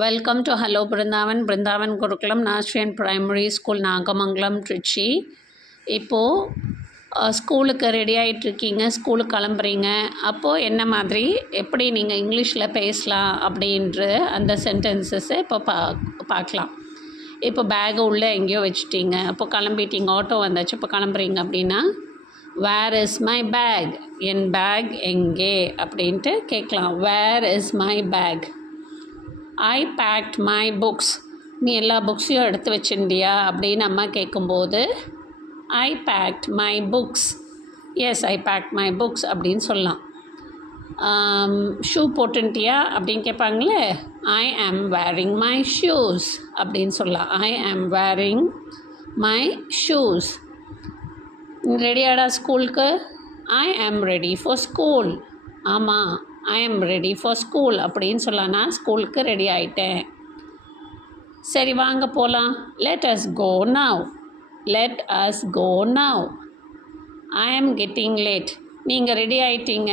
Welcome to Hello Brindavan, Brindavan Gurukulam, Nashrian Primary School, Nagamangalam, Trichy. இப்போது ஸ்கூலுக்கு ready ஆகிட்ருக்கீங்க, ஸ்கூலுக்கு கிளம்புறீங்க. அப்போது என்ன மாதிரி எப்படி நீங்கள் இங்கிலீஷில் பேசலாம் அப்படின்ற அந்த சென்டென்சஸை இப்போ பார்க்கலாம். இப்போ பேகை உள்ளே எங்கேயோ வச்சுட்டீங்க, அப்போ கிளம்பிட்டீங்க, ஆட்டோ வந்தாச்சு, இப்போ கிளம்புறீங்க அப்படின்னா வேர் இஸ் மை பேக், என் பேக் எங்கே அப்படின்ட்டு கேட்கலாம். Where is my bag. I packed my books, நீ எல்லா புக்ஸையும் எடுத்து வச்சுட்டியா அப்படின்னு அம்மா கேட்கும்போது I packed my books, yes I packed my books அப்படின்னு சொல்லலாம். ஷூ போட்டுட்டியா அப்படின்னு கேட்பாங்களே, ஐ ஆம் வேரிங் மை ஷூஸ் அப்படின்னு சொல்லலாம். ஐ ஆம் வேரிங் மை ஷூஸ். ரெடியாடா ஸ்கூலுக்கு, ஐ ஆம் ரெடி ஃபார் ஸ்கூல். ஆமாம், ஐ ஆம் ரெடி ஃபார் ஸ்கூல் அப்படின்னு சொல்லலாம். நான் ஸ்கூலுக்கு ரெடி ஆகிட்டேன். சரி வாங்க போகலாம். Let us go now. Let us go now. I am getting late. நீங்கள் ரெடி ஆகிட்டீங்க,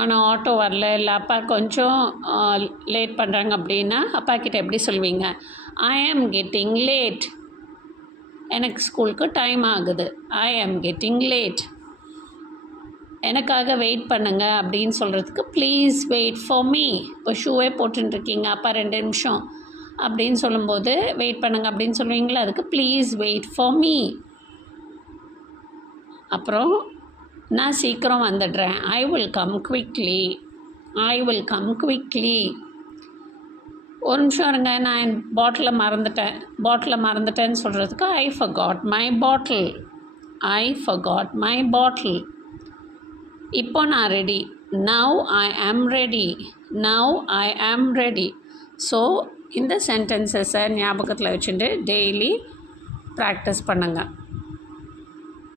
ஆனால் ஆட்டோ வரல, இல்லை அப்பா கொஞ்சம் லேட் பண்ணுறாங்க அப்படின்னா அப்பா கிட்ட எப்படி சொல்வீங்க? ஐ ஆம் கெட்டிங் லேட், எனக்கு ஸ்கூலுக்கு டைம் ஆகுது. ஐ ஆம் கெட்டிங் லேட். எனக்காக வெயிட் பண்ணுங்க அப்படின்னு சொல்கிறதுக்கு ப்ளீஸ் வெயிட் ஃபார் மீ. இப்போ ஷூவே போட்டுருக்கீங்க, அப்பா 2 நிமிஷம் அப்படின்னு சொல்லும்போது வெயிட் பண்ணுங்க அப்படின்னு சொல்லுவீங்களா, அதுக்கு ப்ளீஸ் வெயிட் ஃபார் மீ. அப்புறம் நான் சீக்கிரம் வந்துடுறேன். I will come quickly. I will come quickly. ஒரு நிமிஷம் இருங்க, நான் என் பாட்டிலை மறந்துட்டேன்னு சொல்கிறதுக்கு I forgot my bottle. I forgot my bottle. இப்போ நான் ready. Now I am ready. Now I am ready. So இந்த சென்டென்சஸை ஞாபகத்தில் வச்சுட்டு டெய்லி ப்ராக்டிஸ் பண்ணுங்கள்.